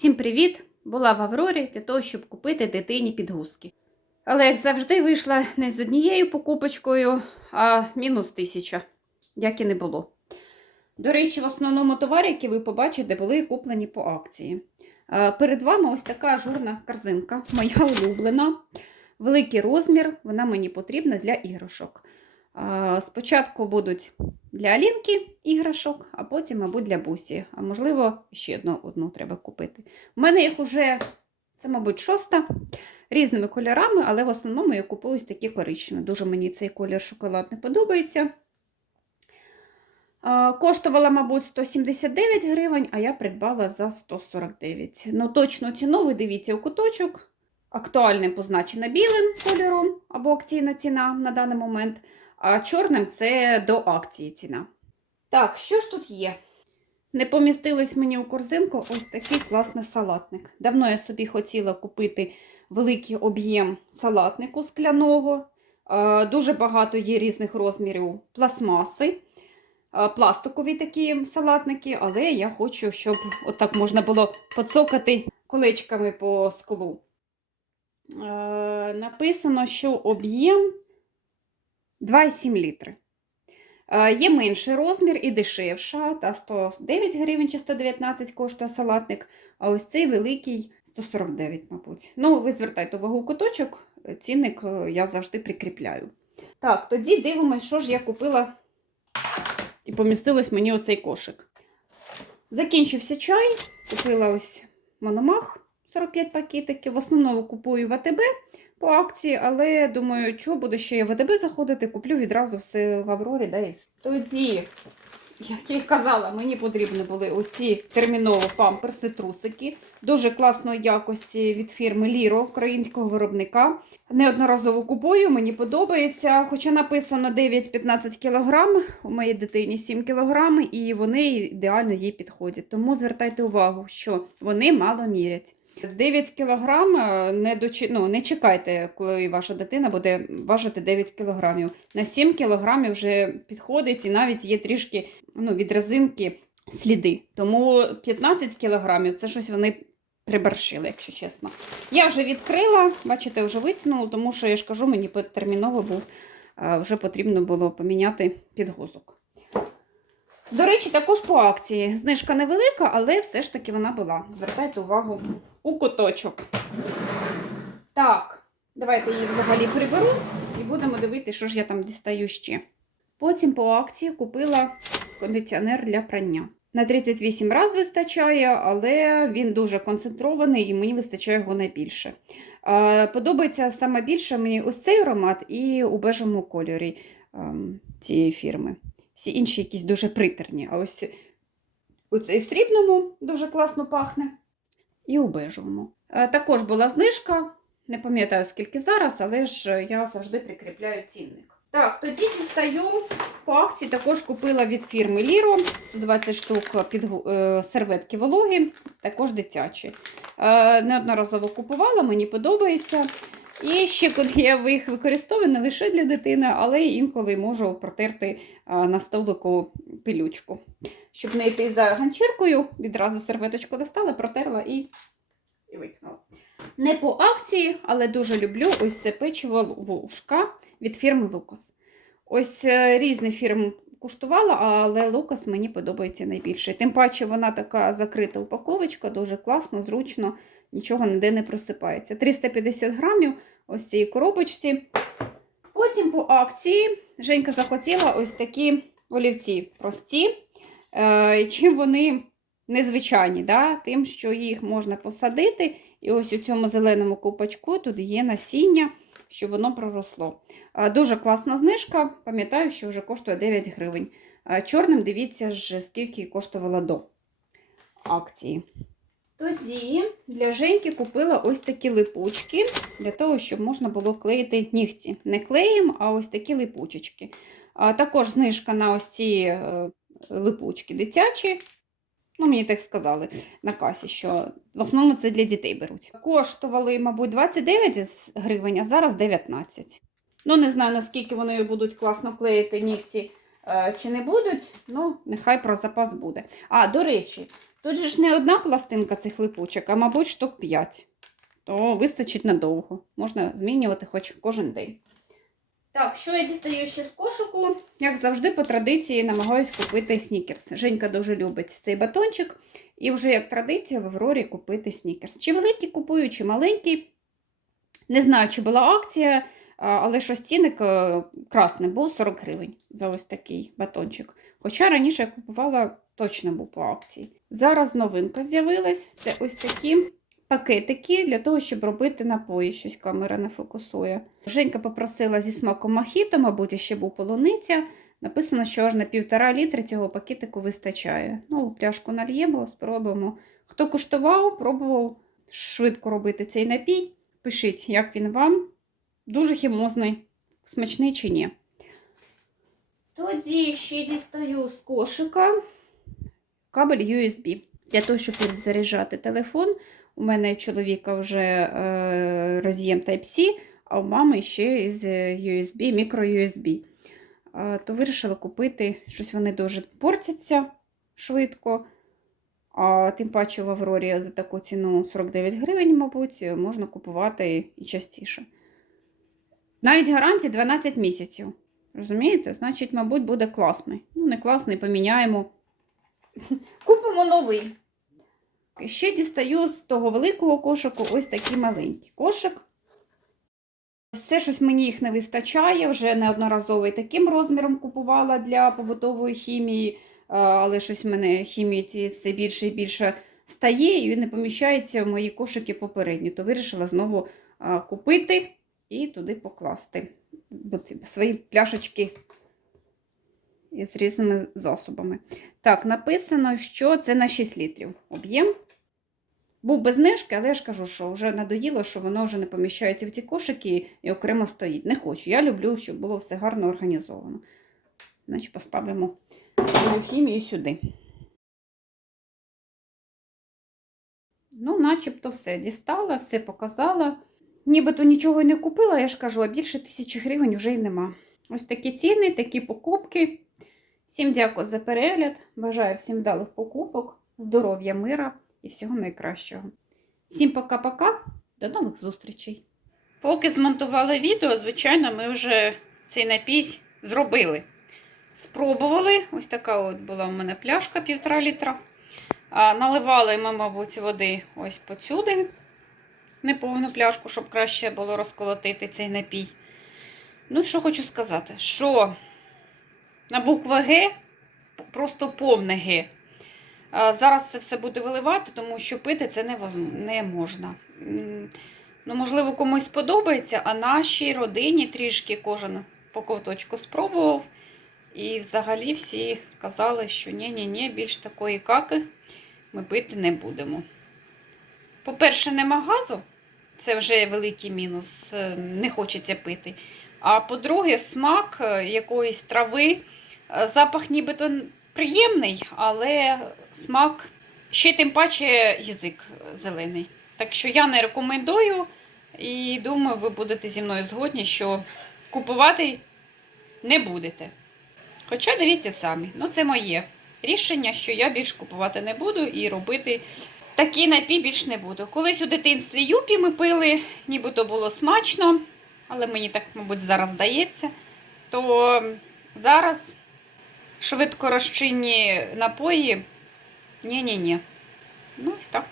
Всім привіт! Була в Аврорі для того, щоб купити дитині підгузки. Але, як завжди, вийшла не з однією покупочкою, а мінус тисяча, як і не було. До речі, в основному товари, які ви побачите, були куплені по акції. Перед вами ось така ажурна корзинка, моя улюблена. Великий розмір, вона мені потрібна для іграшок. Спочатку будуть для Алінки іграшок, а потім, мабуть, для бусі. А можливо, ще одну, одну треба купити. У мене їх уже, це, мабуть, шоста, різними кольорами, але в основному я купую ось такі коричневі. Дуже мені цей колір шоколад не подобається. Коштувала, мабуть, 179 гривень, а я придбала за 149. Ну, точно ціну ви дивіться у куточок. Актуальним позначена білим кольором або акційна ціна на даний момент, а чорним це до акції ціна. Так, що ж тут є? Не помістилось мені у корзинку ось такий класний салатник. Давно я собі хотіла купити великий об'єм салатнику скляного. Дуже багато є різних розмірів пластмаси, пластикові такі салатники, але я хочу, щоб отак можна було поцокати колечками по склу. Написано, що об'єм 2,7 літри. Е, Є менший розмір і дешевша, та 109 гривень чи 119 коштує салатник, а ось цей великий 149, мабуть. Ну, ви звертайте увагу куточок, цінник е, я завжди прикріпляю. Так, тоді дивимося, що ж я купила і помістилось мені оцей кошик. Закінчився чай, купила ось мономах 45 пакетиків. В основному купую в АТБ по акції, але думаю, чого буду ще я в АТБ заходити, куплю відразу все в Аврорі. Да, і. Тоді, як я казала, мені потрібні були ось ці терміново памперси, трусики. Дуже класної якості від фірми Ліро, українського виробника. Неодноразово купую, мені подобається. Хоча написано 9-15 кг, у моїй дитині 7 кг, і вони ідеально їй підходять. Тому звертайте увагу, що вони мало мірять. 9 кг не, дочі... ну, не чекайте, коли ваша дитина буде важити 9 кг. На 7 кг вже підходить і навіть є трішки ну, від резинки сліди. Тому 15 кг це щось вони приборшили, якщо чесно. Я вже відкрила, бачите, вже витягнула, тому що я ж кажу, мені терміново був вже потрібно було поміняти підгузок. До речі, також по акції. Знижка невелика, але все ж таки вона була. Звертайте увагу у куточок. Так, давайте її взагалі приберу і будемо дивитися, що ж я там дістаю ще. Потім по акції купила кондиціонер для прання. На 38 раз вистачає, але він дуже концентрований і мені вистачає його найбільше. Подобається саме більше мені ось цей аромат і у бежевому кольорі ем, цієї фірми. Всі інші якісь дуже притерні. А ось у цей срібному дуже класно пахне. І у бежевому. Е, Також була знижка. Не пам'ятаю, скільки зараз, але ж я завжди прикріпляю цінник. Так, тоді дістаю по акції також купила від фірми Ліро 120 штук під е, серветки вологі, також дитячі. Е, неодноразово купувала, мені подобається. І ще коли я їх використовую не лише для дитини, але й інколи можу протерти на столику пилючку. Щоб не йти за ганчіркою, відразу серветочку достала, протерла і, і викинула. Не по акції, але дуже люблю ось це печиво вушка від фірми Лукас. Ось е, різні фірми куштувала, але Лукас мені подобається найбільше. Тим паче вона така закрита упаковочка, дуже класно, зручно, нічого ніде не просипається. 350 грамів ось цієї коробочці. Потім по акції Женька захотіла ось такі олівці прості. Е, чим вони незвичайні, да? тим, що їх можна посадити. І ось у цьому зеленому купачку тут є насіння, що воно проросло. Дуже класна знижка, пам'ятаю, що вже коштує 9 гривень. Чорним дивіться ж, скільки коштувала до акції. Тоді для Женьки купила ось такі липучки, для того, щоб можна було клеїти нігті. Не клеєм, а ось такі липучечки. А також знижка на ось ці е, липучки дитячі. Ну, мені так сказали на касі, що в основному це для дітей беруть. Коштували, мабуть, 29 гривень, а зараз 19. Ну, не знаю, наскільки вони будуть класно клеїти нігті е, чи не будуть. Ну, нехай про запас буде. А, до речі, Тут же ж не одна пластинка цих липучок, а мабуть штук 5. То вистачить надовго. Можна змінювати хоч кожен день. Так, що я дістаю ще з кошику? Як завжди, по традиції намагаюсь купити снікерс. Женька дуже любить цей батончик. І вже як традиція в Аврорі купити снікерс. Чи великий купую, чи маленький. Не знаю, чи була акція, але щось цінник е, красний був 40 гривень за ось такий батончик. Хоча раніше я купувала, точно був по акції. Зараз новинка з'явилась. Це ось такі пакетики для того, щоб робити напої. Щось камера не фокусує. Женька попросила зі смаком мохіто, мабуть, ще був полуниця. Написано, що аж на півтора літри цього пакетику вистачає. Ну, пляшку нальємо, спробуємо. Хто куштував, пробував швидко робити цей напій. Пишіть, як він вам. Дуже хімозний, смачний чи ні. Тоді ще дістаю з кошика кабель USB. Для того, щоб заряджати телефон. У мене чоловіка вже е, роз'єм Type-C, а у мами ще із USB, мікро-USB. Е, то вирішила купити, щось вони дуже портяться швидко. А тим паче в Аврорі за таку ціну 49 гривень, мабуть, можна купувати і частіше. Навіть гарантія 12 місяців. Розумієте? Значить, мабуть, буде класний. Ну, не класний, поміняємо. Купимо новий. Ще дістаю з того великого кошику ось такий маленький кошик. Все щось мені їх не вистачає. Вже неодноразово і таким розміром купувала для побутової хімії, але щось в мене хімії все більше і більше стає, і не поміщається в мої кошики попередні. То вирішила знову купити і туди покласти свої пляшечки з різними засобами. Так, написано, що це на 6 літрів об'єм. Був без знижки, але я ж кажу, що вже надоїло, що воно вже не поміщається в ті кошики і окремо стоїть. Не хочу. Я люблю, щоб було все гарно організовано. Значить, поставимо свою хімію сюди. Ну, начебто все дістала, все показала. Нібито нічого й не купила, я ж кажу, а більше тисячі гривень вже й нема. Ось такі ціни, такі покупки. Всім дякую за перегляд. Бажаю всім вдалих покупок, здоров'я, мира і всього найкращого. Всім пока-пока, до нових зустрічей. Поки змонтували відео, звичайно, ми вже цей напій зробили. Спробували. Ось така от була у мене пляшка півтора літра. Наливали ми, мабуть, води ось поцюди. Неповну пляшку, щоб краще було розколотити цей напій. Ну, що хочу сказати, що на букву Г просто повне Г. Зараз це все буде виливати, тому що пити це не, не можна. Ну, можливо, комусь сподобається, а нашій родині трішки кожен по ковточку спробував. І взагалі всі сказали, що ні-ні-ні, більш такої каки ми пити не будемо. По-перше, нема газу, це вже великий мінус, е, не хочеться пити. А по-друге, смак е, якоїсь трави, е, запах нібито приємний, але смак ще тим паче язик зелений. Так що я не рекомендую і думаю, ви будете зі мною згодні, що купувати не будете. Хоча дивіться самі, ну це моє рішення, що я більш купувати не буду і робити такий напій більш не буду. Колись у дитинстві юпі ми пили, нібито було смачно, але мені так, мабуть, зараз здається. То зараз швидкорозчинні напої ні-ні-ні. Ну, ось так.